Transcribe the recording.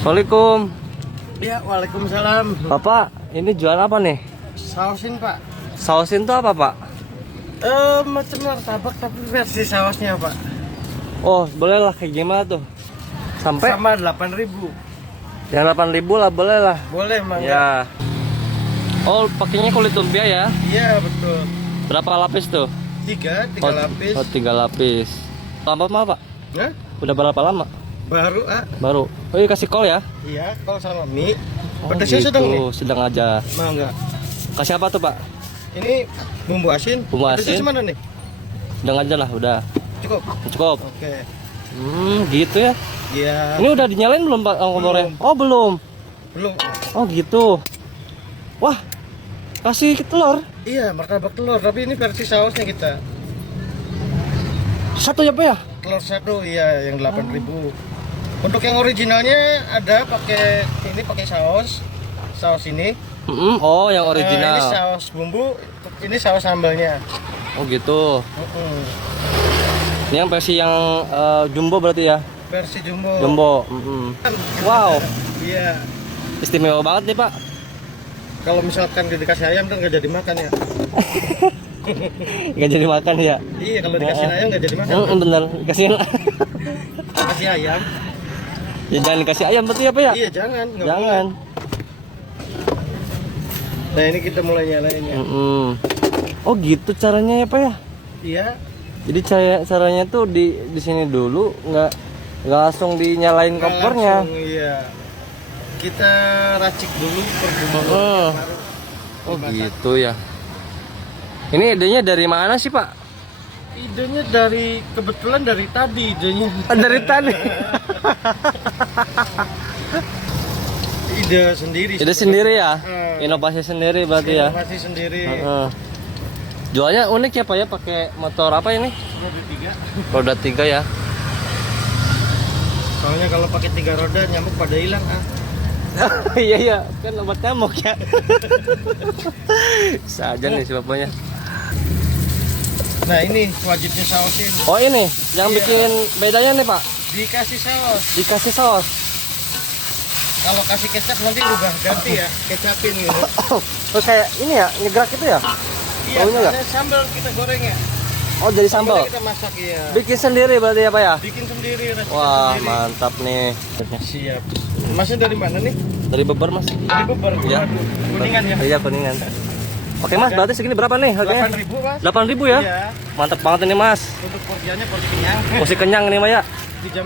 Assalamualaikum. Ya, waalaikumsalam. Bapak, ini jual apa nih? Sausin, Pak. Sausin tuh apa, Pak? Macam martabak tapi versi sausnya, Pak. Oh, boleh lah, kayak gimana tuh? Sampai Sama 8.000. yang 8.000 lah, boleh lah. Boleh, Mang. Ya. Oh, pakainya kulit lumpia ya? Iya, betul. Berapa lapis tuh? Tiga Oh, lapis. Oh, 3 lapis. Lama mah, Pak? Hah? Udah berapa lama? Baru, Baru. Oh, ini kasih kol ya? Iya, kalau sama mie. Oh, Pedasnya sedang nih. sedang aja. Mau nggak? Kasih apa tuh, Pak? Ini bumbu asin. Bumbu Pedasnya asin. mana nih? Sedang aja lah, udah. Cukup. Cukup. Oke. Gitu ya. Iya. Ini udah dinyalain belum, Pak, kompornya? Belum. Oh, belum. Belum. Oh, gitu. Wah, kasih telur. Iya, martabak telur, tapi ini versi sausnya kita. Satu ya, Pak ya? Telur satu, iya, yang 8.000. Untuk yang originalnya ada pakai saus ini. Oh, yang Ini original. saus bumbu, ini saus sambalnya. Oh, gitu. Ini yang versi yang jumbo berarti ya? Versi jumbo. Jumbo. Wow, Iya. istimewa banget nih, Pak. Kalau misalkan dikasih ayam kan nggak jadi makan ya. Nggak jadi makan ya? Iya, kalau dikasih ayam nggak jadi makan. Bener, kasihan. Kasih ayam. Ya jangan dikasih ayam berarti ya, Pak ya? Iya, jangan. Nggak Jangan. boleh. Nah, ini kita mulai nyalainnya. Oh, gitu caranya ya, Pak ya? Iya. Jadi caranya tuh di sini dulu, nggak langsung dinyalain Nggak kompornya. langsung, iya. Kita racik dulu per bumbu. Baru Oh, dimasak. gitu ya. Ini idenya dari mana sih, Pak? Idenya kebetulan dari tadi idenya. Dari tadi. Ide sendiri. Ide sendiri ya? Hmm. Inovasi sendiri berarti ya? Inovasi sendiri. Jualnya unik ya, Pak ya? Pakai motor apa ini? Roda 3. Roda 3 ya? Soalnya kalau pakai 3 roda nyamuk pada hilang Iya, iya, kan obat nyamuk ya. Saja nih si bapaknya. Nah, ini wajibnya sausin. Oh, ini yang Iya. bikin bedanya nih, Pak? Dikasih saus. Dikasih saus. Kalau kasih kecap nanti ubah ganti ya, kecapin gitu. Terus kayak ini ya, nyegerak itu ya? Iya, Baunya nggak? karena sambal kita goreng ya. Oh, jadi sambal. Kita masak ya. Bikin sendiri berarti ya, Pak ya? Bikin sendiri, racikan Wah, sendiri. mantap nih. Siap. Masnya dari mana nih? Dari Beber, Mas. Dari Beber. Iya. Waduh, Kuningan ya. Iya, Kuningan. Oke, Mas, berarti segini berapa nih harganya? 8.000, Mas. 8.000 ya? Iya. Mantap banget ini, Mas. Untuk porsiannya porsi kenyang. Masih kenyang nih, Maya.